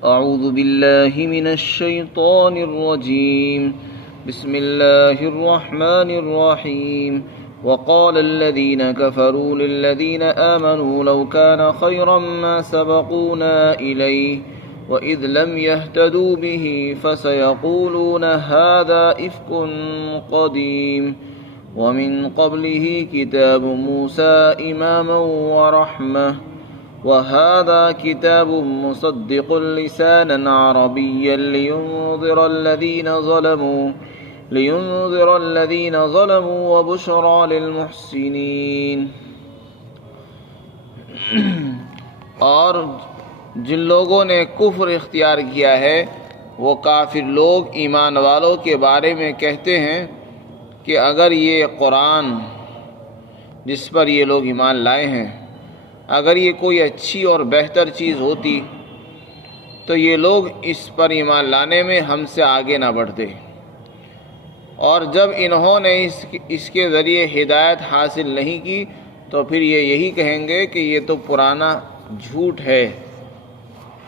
اعوذ باللہ من الشیطان الرجیم بسم اللہ الرحمن الرحیم وقال الذين كفروا للذين آمنوا لو كان خيرا ما سبقونا إليه وإذ لم يهتدوا به فسيقولون هذا إفك قديم ومن قبله كتاب موسى إماما ورحمة وهذا كتاب مصدق لسانا عربيا لينذر الذين ظلموا وبشرى للمحسنين. اور جن لوگوں نے کفر اختیار کیا ہے وہ کافر لوگ ایمان والوں کے بارے میں کہتے ہیں کہ اگر یہ قرآن جس پر یہ لوگ ایمان لائے ہیں اگر یہ کوئی اچھی اور بہتر چیز ہوتی تو یہ لوگ اس پر ایمان لانے میں ہم سے آگے نہ بڑھتے، اور جب انہوں نے اس کے ذریعے ہدایت حاصل نہیں کی تو پھر یہ یہی کہیں گے کہ یہ تو پرانا جھوٹ ہے،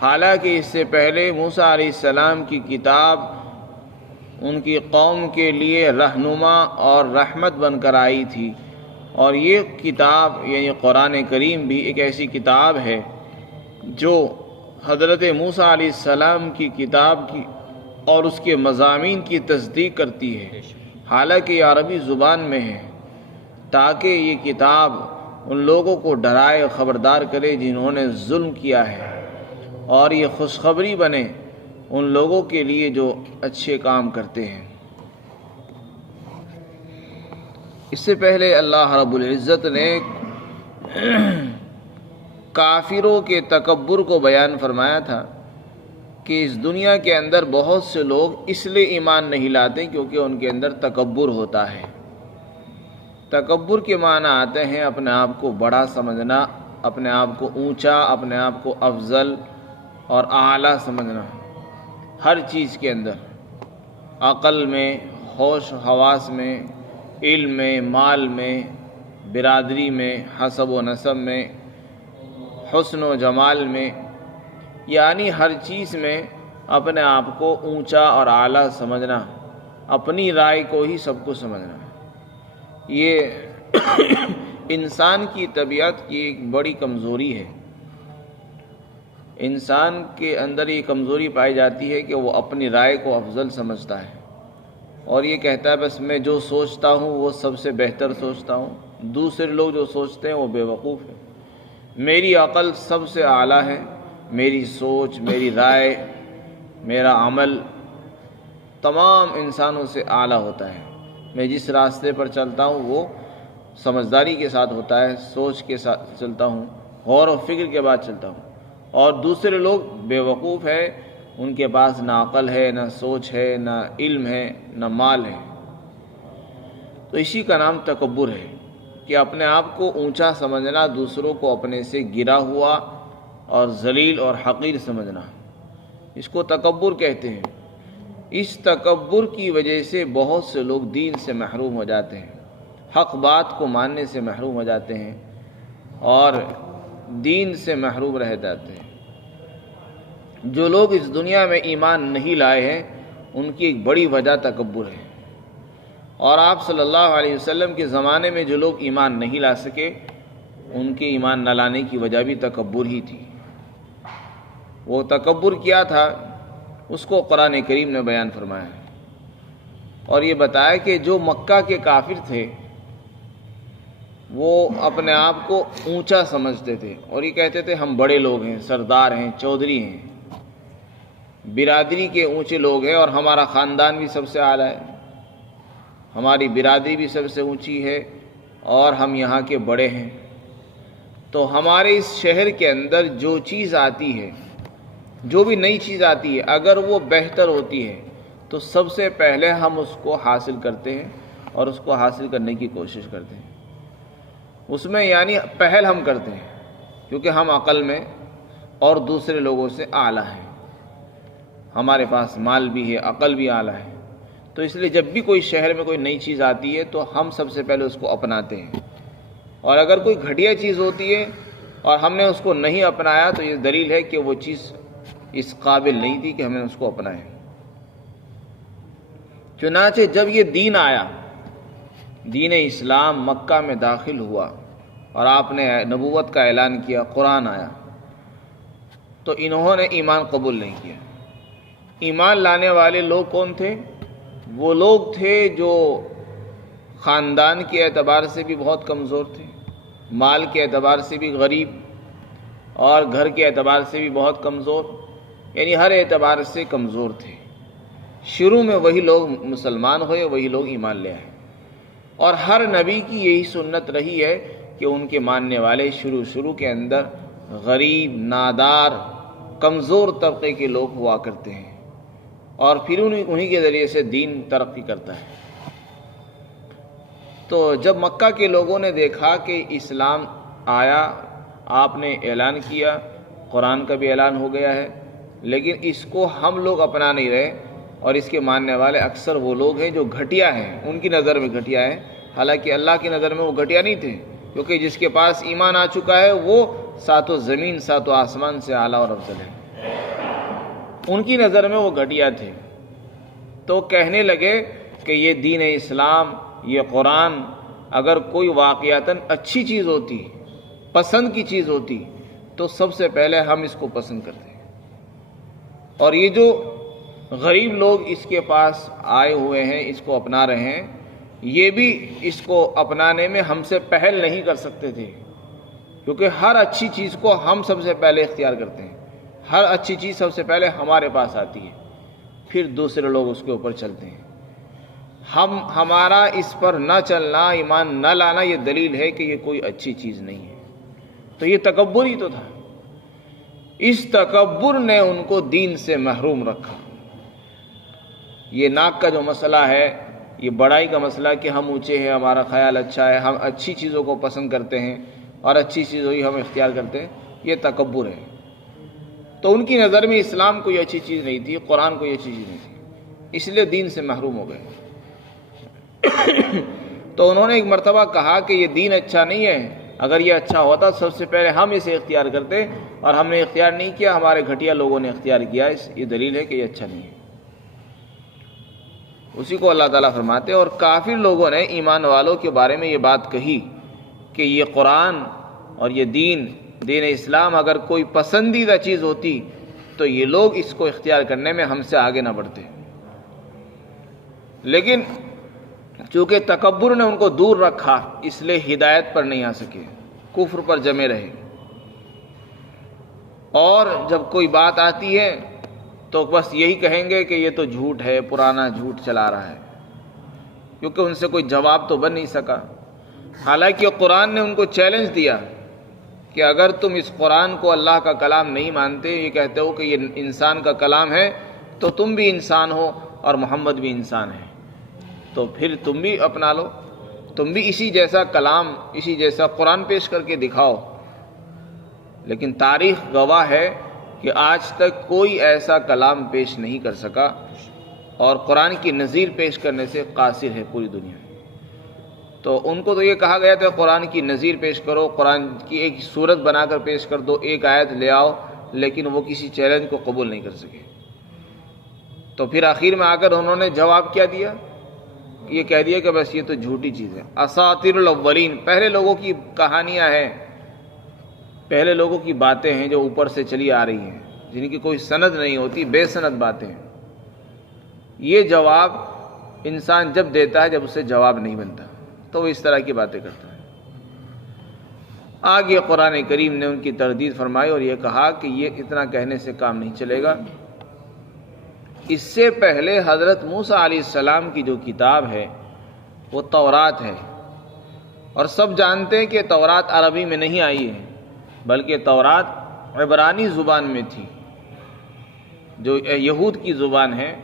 حالانکہ اس سے پہلے موسیٰ علیہ السلام کی کتاب ان کی قوم کے لیے رہنما اور رحمت بن کر آئی تھی، اور یہ کتاب یعنی قرآن کریم بھی ایک ایسی کتاب ہے جو حضرت موسیٰ علیہ السلام کی کتاب کی اور اس کے مضامین کی تصدیق کرتی ہے، حالانکہ یہ عربی زبان میں ہے، تاکہ یہ کتاب ان لوگوں کو ڈرائے خبردار کرے جنہوں نے ظلم کیا ہے، اور یہ خوشخبری بنے ان لوگوں کے لیے جو اچھے کام کرتے ہیں. اس سے پہلے اللہ رب العزت نے کافروں کے تکبر کو بیان فرمایا تھا کہ اس دنیا کے اندر بہت سے لوگ اس لیے ایمان نہیں لاتے کیونکہ ان کے اندر تکبر ہوتا ہے. تکبر کے معنی آتے ہیں اپنے آپ کو بڑا سمجھنا، اپنے آپ کو اونچا، اپنے آپ کو افضل اور اعلیٰ سمجھنا، ہر چیز کے اندر، عقل میں، ہوش و حواس میں، علم میں، مال میں، برادری میں، حسب و نسب میں، حسن و جمال میں، یعنی ہر چیز میں اپنے آپ کو اونچا اور اعلیٰ سمجھنا، اپنی رائے کو ہی سب کو سمجھنا. یہ انسان کی طبیعت کی ایک بڑی کمزوری ہے. انسان کے اندر یہ کمزوری پائی جاتی ہے کہ وہ اپنی رائے کو افضل سمجھتا ہے اور یہ کہتا ہے بس میں جو سوچتا ہوں وہ سب سے بہتر سوچتا ہوں، دوسرے لوگ جو سوچتے ہیں وہ بے وقوف ہیں، میری عقل سب سے اعلیٰ ہے، میری سوچ، میری رائے، میرا عمل تمام انسانوں سے اعلیٰ ہوتا ہے. میں جس راستے پر چلتا ہوں وہ سمجھداری کے ساتھ ہوتا ہے، سوچ کے ساتھ چلتا ہوں، غور و فکر کے بعد چلتا ہوں، اور دوسرے لوگ بے وقوف ہے، ان کے پاس نہ عقل ہے، نہ سوچ ہے، نہ علم ہے، نہ مال ہے. تو اسی کا نام تکبر ہے کہ اپنے آپ کو اونچا سمجھنا، دوسروں کو اپنے سے گرا ہوا اور ذلیل اور حقیر سمجھنا، اس کو تکبر کہتے ہیں. اس تکبر کی وجہ سے بہت سے لوگ دین سے محروم ہو جاتے ہیں، حق بات کو ماننے سے محروم ہو جاتے ہیں اور دین سے محروم رہ جاتے ہیں. جو لوگ اس دنیا میں ایمان نہیں لائے ہیں ان کی ایک بڑی وجہ تکبر ہے، اور آپ صلی اللہ علیہ وسلم کے زمانے میں جو لوگ ایمان نہیں لا سکے ان کے ایمان نہ لانے کی وجہ بھی تکبر ہی تھی. وہ تکبر کیا تھا اس کو قرآن کریم نے بیان فرمایا اور یہ بتایا کہ جو مکہ کے کافر تھے وہ اپنے آپ کو اونچا سمجھتے تھے اور یہ کہتے تھے ہم بڑے لوگ ہیں، سردار ہیں، چودھری ہیں، برادری کے اونچے لوگ ہیں، اور ہمارا خاندان بھی سب سے اعلیٰ ہے، ہماری برادری بھی سب سے اونچی ہے اور ہم یہاں کے بڑے ہیں. تو ہمارے اس شہر کے اندر جو چیز آتی ہے، جو بھی نئی چیز آتی ہے، اگر وہ بہتر ہوتی ہے تو سب سے پہلے ہم اس کو حاصل کرتے ہیں اور اس کو حاصل کرنے کی کوشش کرتے ہیں. اس میں یعنی پہل ہم کرتے ہیں کیونکہ ہم عقل میں اور دوسرے لوگوں سے اعلیٰ ہیں، ہمارے پاس مال بھی ہے، عقل بھی اعلیٰ ہے. تو اس لیے جب بھی کوئی شہر میں کوئی نئی چیز آتی ہے تو ہم سب سے پہلے اس کو اپناتے ہیں، اور اگر کوئی گھٹیا چیز ہوتی ہے اور ہم نے اس کو نہیں اپنایا تو یہ دلیل ہے کہ وہ چیز اس قابل نہیں تھی کہ ہمیں اس کو اپنائیں۔ چنانچہ جب یہ دین آیا، دین اسلام مکہ میں داخل ہوا اور آپ نے نبوت کا اعلان کیا، قرآن آیا، تو انہوں نے ایمان قبول نہیں کیا۔ ایمان لانے والے لوگ کون تھے؟ وہ لوگ تھے جو خاندان کے اعتبار سے بھی بہت کمزور تھے، مال کے اعتبار سے بھی غریب، اور گھر کے اعتبار سے بھی بہت کمزور، یعنی ہر اعتبار سے کمزور تھے۔ شروع میں وہی لوگ مسلمان ہوئے، وہی لوگ ایمان لے آئے، اور ہر نبی کی یہی سنت رہی ہے کہ ان کے ماننے والے شروع کے اندر غریب، نادار، کمزور طبقے کے لوگ ہوا کرتے ہیں، اور پھر انہی کے ذریعے سے دین ترقی کرتا ہے۔ تو جب مکہ کے لوگوں نے دیکھا کہ اسلام آیا، آپ نے اعلان کیا، قرآن کا بھی اعلان ہو گیا ہے، لیکن اس کو ہم لوگ اپنا نہیں رہے، اور اس کے ماننے والے اکثر وہ لوگ ہیں جو گھٹیا ہیں، ان کی نظر میں گھٹیا ہے، حالانکہ اللہ کی نظر میں وہ گھٹیا نہیں تھے، کیونکہ جس کے پاس ایمان آ چکا ہے وہ ساتوں زمین ساتوں آسمان سے اعلیٰ اور افضل ہے۔ ان کی نظر میں وہ گھٹیا تھے، تو کہنے لگے کہ یہ دین اسلام، یہ قرآن اگر کوئی واقعتاً اچھی چیز ہوتی، پسند کی چیز ہوتی، تو سب سے پہلے ہم اس کو پسند کرتے ہیں، اور یہ جو غریب لوگ اس کے پاس آئے ہوئے ہیں، اس کو اپنا رہے ہیں، یہ بھی اس کو اپنانے میں ہم سے پہل نہیں کر سکتے تھے، کیونکہ ہر اچھی چیز کو ہم سب سے پہلے اختیار کرتے ہیں، ہر اچھی چیز سب سے پہلے ہمارے پاس آتی ہے، پھر دوسرے لوگ اس کے اوپر چلتے ہیں۔ ہمارا اس پر نہ چلنا، ایمان نہ لانا، یہ دلیل ہے کہ یہ کوئی اچھی چیز نہیں ہے۔ تو یہ تکبر ہی تو تھا، اس تکبر نے ان کو دین سے محروم رکھا۔ یہ ناک کا جو مسئلہ ہے، یہ بڑائی کا مسئلہ کہ ہم اونچے ہیں، ہمارا خیال اچھا ہے، ہم اچھی چیزوں کو پسند کرتے ہیں اور اچھی چیزوں ہی ہم اختیار کرتے ہیں، یہ تکبر ہے۔ تو ان کی نظر میں اسلام کوئی اچھی چیز نہیں تھی، قرآن کوئی اچھی چیز نہیں تھی، اس لیے دین سے محروم ہو گئے۔ تو انہوں نے ایک مرتبہ کہا کہ یہ دین اچھا نہیں ہے، اگر یہ اچھا ہوتا سب سے پہلے ہم اسے اختیار کرتے، اور ہم نے اختیار نہیں کیا، ہمارے گھٹیا لوگوں نے اختیار کیا، یہ دلیل ہے کہ یہ اچھا نہیں ہے۔ اسی کو اللہ تعالیٰ فرماتے ہیں، اور کافر لوگوں نے ایمان والوں کے بارے میں یہ بات کہی کہ یہ قرآن اور یہ دین اسلام اگر کوئی پسندیدہ چیز ہوتی تو یہ لوگ اس کو اختیار کرنے میں ہم سے آگے نہ بڑھتے، لیکن چونکہ تکبر نے ان کو دور رکھا، اس لیے ہدایت پر نہیں آ سکے، کفر پر جمے رہے، اور جب کوئی بات آتی ہے تو بس یہی کہیں گے کہ یہ تو جھوٹ ہے، پرانا جھوٹ چلا رہا ہے، کیونکہ ان سے کوئی جواب تو بن نہیں سکا۔ حالانکہ قرآن نے ان کو چیلنج دیا کہ اگر تم اس قرآن کو اللہ کا کلام نہیں مانتے، یہ کہتے ہو کہ یہ انسان کا کلام ہے، تو تم بھی انسان ہو اور محمد بھی انسان ہے، تو پھر تم بھی اپنا لو، تم بھی اسی جیسا کلام، اسی جیسا قرآن پیش کر کے دکھاؤ۔ لیکن تاریخ گواہ ہے کہ آج تک کوئی ایسا کلام پیش نہیں کر سکا، اور قرآن کی نظیر پیش کرنے سے قاصر ہے پوری دنیا میں۔ تو ان کو تو یہ کہا گیا تھا قرآن کی نظیر پیش کرو، قرآن کی ایک صورت بنا کر پیش کر دو، ایک آیت لے آؤ، لیکن وہ کسی چیلنج کو قبول نہیں کر سکے۔ تو پھر آخر میں آ کر انہوں نے جواب کیا دیا؟ یہ کہہ دیا کہ بس یہ تو جھوٹی چیز ہے، اساطیر الاولین، پہلے لوگوں کی کہانیاں ہیں، پہلے لوگوں کی باتیں ہیں جو اوپر سے چلی آ رہی ہیں، جن کی کوئی سند نہیں ہوتی، بے سند باتیں ہیں۔ یہ جواب انسان جب دیتا ہے جب اسے جواب نہیں بنتا تو وہ اس طرح کی باتیں کرتا ہے۔ آگے قرآن کریم نے ان کی تردید فرمائی اور یہ کہا کہ یہ اتنا کہنے سے کام نہیں چلے گا۔ اس سے پہلے حضرت موسیٰ علیہ السلام کی جو کتاب ہے وہ تورات ہے، اور سب جانتے ہیں کہ تورات عربی میں نہیں آئی ہے، بلکہ تورات عبرانی زبان میں تھی، جو یہود کی زبان ہے،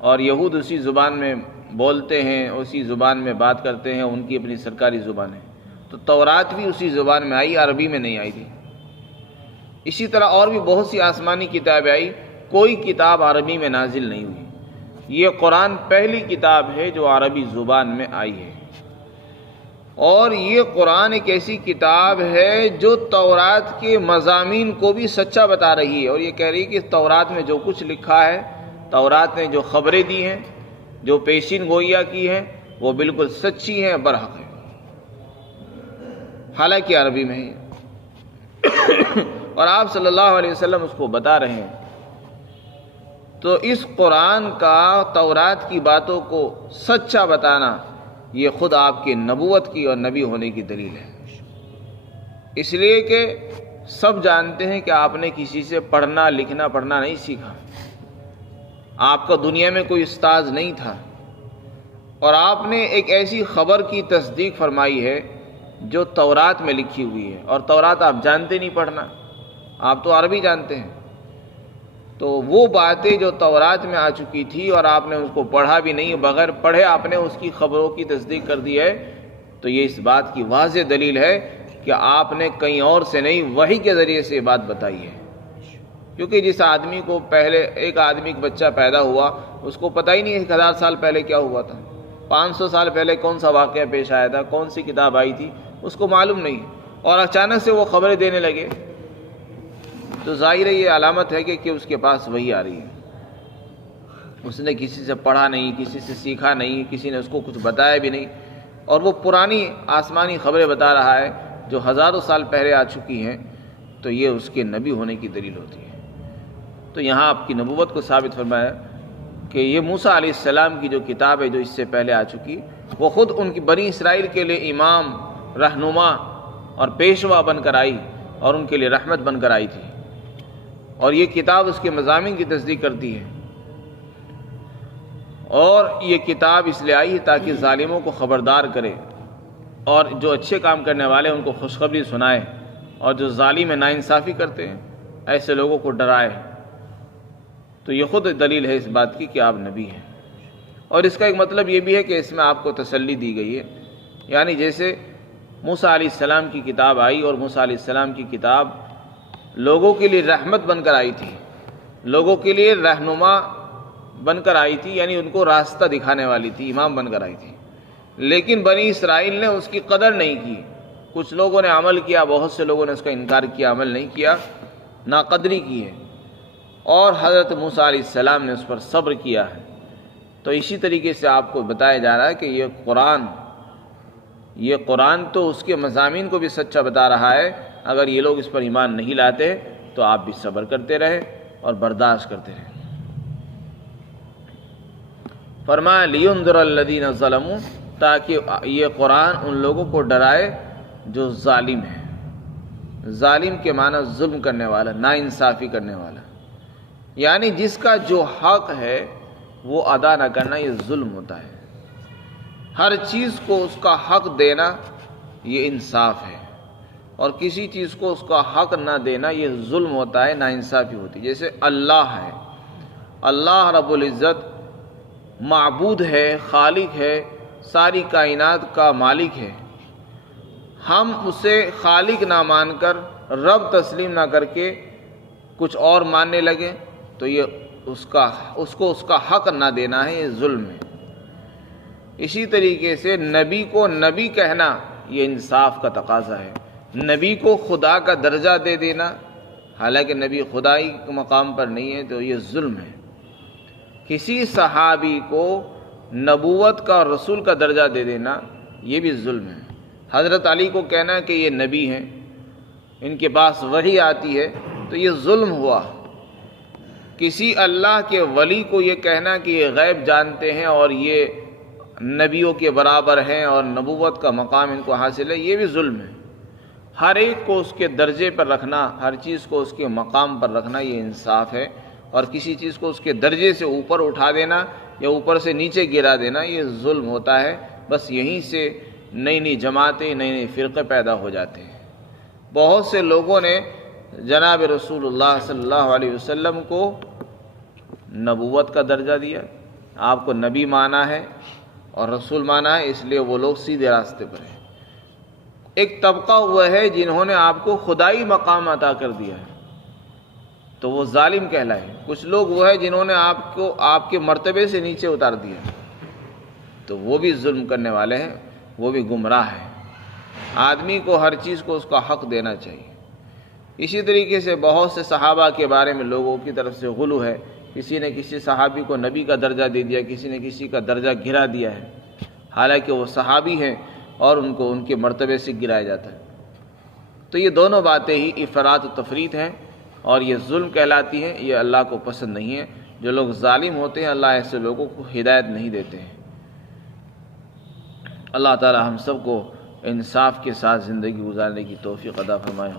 اور یہود اسی زبان میں بولتے ہیں، اسی زبان میں بات کرتے ہیں، ان کی اپنی سرکاری زبان ہے۔ تو تورات بھی اسی زبان میں آئی، عربی میں نہیں آئی تھی۔ اسی طرح اور بھی بہت سی آسمانی کتابیں آئی، کوئی کتاب عربی میں نازل نہیں ہوئی۔ یہ قرآن پہلی کتاب ہے جو عربی زبان میں آئی ہے۔ اور یہ قرآن ایک ایسی کتاب ہے جو تورات کے مضامین کو بھی سچا بتا رہی ہے، اور یہ کہہ رہی ہے کہ تورات میں جو کچھ لکھا ہے، تورات نے جو خبریں دی ہیں، جو پیشین گوئیاں کی ہیں، وہ بالکل سچی ہیں، برحق ہے، حالانکہ عربی میں ہے اور آپ صلی اللہ علیہ وسلم اس کو بتا رہے ہیں۔ تو اس قرآن کا تورات کی باتوں کو سچا بتانا یہ خود آپ کے نبوت کی اور نبی ہونے کی دلیل ہے، اس لیے کہ سب جانتے ہیں کہ آپ نے کسی سے پڑھنا لکھنا پڑھنا نہیں سیکھا، آپ کا دنیا میں کوئی استاذ نہیں تھا، اور آپ نے ایک ایسی خبر کی تصدیق فرمائی ہے جو تورات میں لکھی ہوئی ہے، اور تورات آپ جانتے نہیں پڑھنا، آپ تو عربی جانتے ہیں، تو وہ باتیں جو تورات میں آ چکی تھی اور آپ نے اس کو پڑھا بھی نہیں، بغیر پڑھے آپ نے اس کی خبروں کی تصدیق کر دی ہے، تو یہ اس بات کی واضح دلیل ہے کہ آپ نے کہیں اور سے نہیں، وحی کے ذریعے سے یہ بات بتائی ہے۔ کیونکہ جس آدمی کو پہلے ایک آدمی کا بچہ پیدا ہوا، اس کو پتہ ہی نہیں 1000 سال پہلے کیا ہوا تھا، 500 سال پہلے کون سا واقعہ پیش آیا تھا، کون سی کتاب آئی تھی، اس کو معلوم نہیں، اور اچانک سے وہ خبریں دینے لگے، تو ظاہر ہے یہ علامت ہے کہ اس کے پاس وحی آ رہی ہے، اس نے کسی سے پڑھا نہیں، کسی سے سیکھا نہیں، کسی نے اس کو کچھ بتایا بھی نہیں، اور وہ پرانی آسمانی خبریں بتا رہا ہے جو ہزاروں سال پہلے آ چکی ہیں، تو یہ اس کے نبی ہونے کی دلیل ہوتی ہے۔ تو یہاں آپ کی نبوت کو ثابت فرمایا کہ یہ موسیٰ علیہ السلام کی جو کتاب ہے جو اس سے پہلے آ چکی، وہ خود ان کی بنی اسرائیل کے لیے امام، رہنما اور پیشوا بن کر آئی، اور ان کے لیے رحمت بن کر آئی تھی، اور یہ کتاب اس کے مضامین کی تصدیق کرتی ہے، اور یہ کتاب اس لیے آئی ہے تاکہ ظالموں کو خبردار کرے، اور جو اچھے کام کرنے والے ان کو خوشخبری سنائے، اور جو ظالم ناانصافی کرتے ہیں ایسے لوگوں کو ڈرائے۔ تو یہ خود دلیل ہے اس بات کی کہ آپ نبی ہیں، اور اس کا ایک مطلب یہ بھی ہے کہ اس میں آپ کو تسلی دی گئی ہے، یعنی جیسے موسیٰ علیہ السلام کی کتاب آئی، اور موسیٰ علیہ السلام کی کتاب لوگوں کے لیے رحمت بن کر آئی تھی، لوگوں کے لیے رہنما بن کر آئی تھی، یعنی ان کو راستہ دکھانے والی تھی، امام بن کر آئی تھی، لیکن بنی اسرائیل نے اس کی قدر نہیں کی، کچھ لوگوں نے عمل کیا، بہت سے لوگوں نے اس کا انکار کیا، عمل نہیں کیا، ناقدری کی ہے، اور حضرت موسیٰ علیہ السلام نے اس پر صبر کیا ہے۔ تو اسی طریقے سے آپ کو بتایا جا رہا ہے کہ یہ قرآن تو اس کے مضامین کو بھی سچا بتا رہا ہے، اگر یہ لوگ اس پر ایمان نہیں لاتے تو آپ بھی صبر کرتے رہے اور برداشت کرتے رہے۔ فرمایا لِيُنذِرَ الَّذِينَ ظَلَمُوا، تاکہ یہ قرآن ان لوگوں کو ڈرائے جو ظالم ہیں۔ ظالم کے معنی ظلم کرنے والا، ناانصافی کرنے والا، یعنی جس کا جو حق ہے وہ ادا نہ کرنا، یہ ظلم ہوتا ہے۔ ہر چیز کو اس کا حق دینا یہ انصاف ہے، اور کسی چیز کو اس کا حق نہ دینا یہ ظلم ہوتا ہے، ناانصافی ہوتی ہے۔ جیسے اللہ ہے، اللہ رب العزت معبود ہے، خالق ہے، ساری کائنات کا مالک ہے، ہم اسے خالق نہ مان کر، رب تسلیم نہ کر کے کچھ اور ماننے لگے تو یہ اس کو اس کا حق نہ دینا ہے، یہ ظلم ہے۔ اسی طریقے سے نبی کو نبی کہنا یہ انصاف کا تقاضا ہے، نبی کو خدا کا درجہ دے دینا حالانکہ نبی خدائی کے مقام پر نہیں ہے تو یہ ظلم ہے۔ کسی صحابی کو نبوت کا اور رسول کا درجہ دے دینا یہ بھی ظلم ہے۔ حضرت علی کو کہنا کہ یہ نبی ہیں، ان کے پاس وحی آتی ہے، تو یہ ظلم ہوا۔ کسی اللہ کے ولی کو یہ کہنا کہ یہ غیب جانتے ہیں اور یہ نبیوں کے برابر ہیں اور نبوت کا مقام ان کو حاصل ہے، یہ بھی ظلم ہے۔ ہر ایک کو اس کے درجے پر رکھنا، ہر چیز کو اس کے مقام پر رکھنا یہ انصاف ہے، اور کسی چیز کو اس کے درجے سے اوپر اٹھا دینا یا اوپر سے نیچے گرا دینا یہ ظلم ہوتا ہے۔ بس یہیں سے نئی نئی جماعتیں، نئے نئے فرقے پیدا ہو جاتے ہیں۔ بہت سے لوگوں نے جناب رسول اللہ صلی اللہ علیہ وسلم کو نبوت کا درجہ دیا، آپ کو نبی مانا ہے اور رسول مانا ہے، اس لیے وہ لوگ سیدھے راستے پر ہیں۔ ایک طبقہ ہوا ہے جنہوں نے آپ کو خدائی مقام عطا کر دیا ہے تو وہ ظالم کہلائے۔ کچھ لوگ وہ ہے جنہوں نے آپ کو آپ کے مرتبے سے نیچے اتار دیا تو وہ بھی ظلم کرنے والے ہیں، وہ بھی گمراہ ہیں۔ آدمی کو ہر چیز کو اس کا حق دینا چاہیے۔ اسی طریقے سے بہت سے صحابہ کے بارے میں لوگوں کی طرف سے غلو ہے، کسی نے کسی صحابی کو نبی کا درجہ دے دیا، کسی نے کسی کا درجہ گرا دیا ہے، حالانکہ وہ صحابی ہیں اور ان کو ان کے مرتبے سے گرایا جاتا ہے۔ تو یہ دونوں باتیں ہی افراط و تفریط ہیں اور یہ ظلم کہلاتی ہیں، یہ اللہ کو پسند نہیں ہے۔ جو لوگ ظالم ہوتے ہیں اللہ ایسے لوگوں کو ہدایت نہیں دیتے ہیں۔ اللہ تعالی ہم سب کو انصاف کے ساتھ زندگی گزارنے کی توفیق عطا فرمائے۔